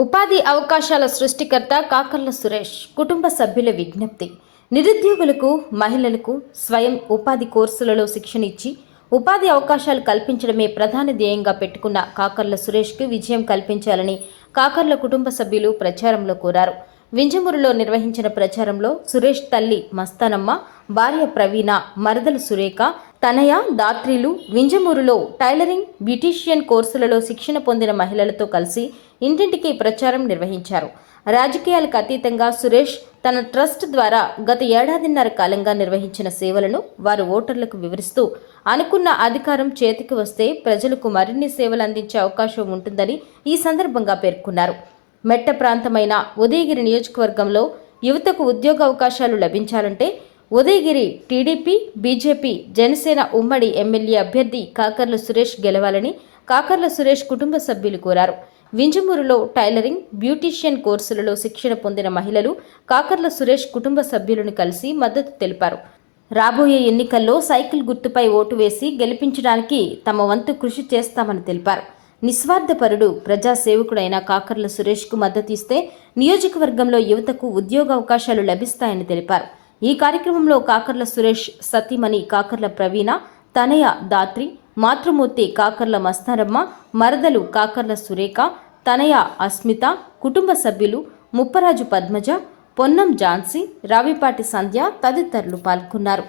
ఉపాధి అవకాశాల సృష్టికర్త కాకర్ల సురేష్ కుటుంబ సభ్యుల విజ్ఞప్తి. నిరుద్యోగులకు మహిళలకు స్వయం ఉపాధి కోర్సులలో శిక్షణ ఇచ్చి ఉపాధి అవకాశాలు కల్పించడమే ప్రధాన ధ్యేయంగా పెట్టుకున్న కాకర్ల సురేష్కి విజయం కల్పించాలని కాకర్ల కుటుంబ సభ్యులు ప్రచారంలో కోరారు. వింజమూరులో నిర్వహించిన ప్రచారంలో సురేష్ తల్లి మస్తానమ్మ భార్య ప్రవీణ మరదలు సురేఖ తనయ దాత్రిలు వింజమూరులో టైలరింగ్ బ్యూటీషియన్ కోర్సులలో శిక్షణ పొందిన మహిళలతో కలిసి ఇంటింటికి ప్రచారం నిర్వహించారు. రాజకీయాలకు అతీతంగా సురేష్ తన ట్రస్ట్ ద్వారా గత ఏడాదిన్నర కాలంగా నిర్వహించిన సేవలను వారు ఓటర్లకు వివరిస్తూ అనుకున్న అధికారం చేతికి వస్తే ప్రజలకు మరిన్ని సేవలు అందించే అవకాశం ఉంటుందని ఈ సందర్భంగా పేర్కొన్నారు. మెట్ట ప్రాంతమైన ఉదయగిరి నియోజకవర్గంలో యువతకు ఉద్యోగ అవకాశాలు లభించాలంటే ఉదయగిరి టీడీపీ బీజేపీ జనసేన ఉమ్మడి ఎమ్మెల్యే అభ్యర్థి కాకర్ల సురేష్ గెలవాలని కాకర్ల సురేష్ కుటుంబ సభ్యులు కోరారు. వింజమూరులో టైలరింగ్ బ్యూటీషియన్ కోర్సులలో శిక్షణ పొందిన మహిళలు కాకర్ల సురేష్ కుటుంబ సభ్యులను కలిసి మద్దతు తెలిపారు. రాబోయే ఎన్నికల్లో సైకిల్ గుర్తుపై ఓటు వేసి గెలిపించడానికి తమ వంతు కృషి చేస్తామని తెలిపారు. నిస్వార్థపరుడు ప్రజాసేవకుడైన కాకర్ల సురేష్కు మద్దతు ఇస్తే నియోజకవర్గంలో యువతకు ఉద్యోగ అవకాశాలు లభిస్తాయని తెలిపారు. ఈ కార్యక్రమంలో కాకర్ల సురేష్ సతీమణి కాకర్ల ప్రవీణ తనయ దాత్రి మాతృమూర్తి కాకర్ల మస్తారమ్మ మరదలు కాకర్ల సురేఖ తనయ అస్మిత కుటుంబ సభ్యులు ముప్పరాజు పద్మజ పొన్నం ఝాన్సీ రావిపాటి సంధ్య తదితరులు పాల్గొన్నారు.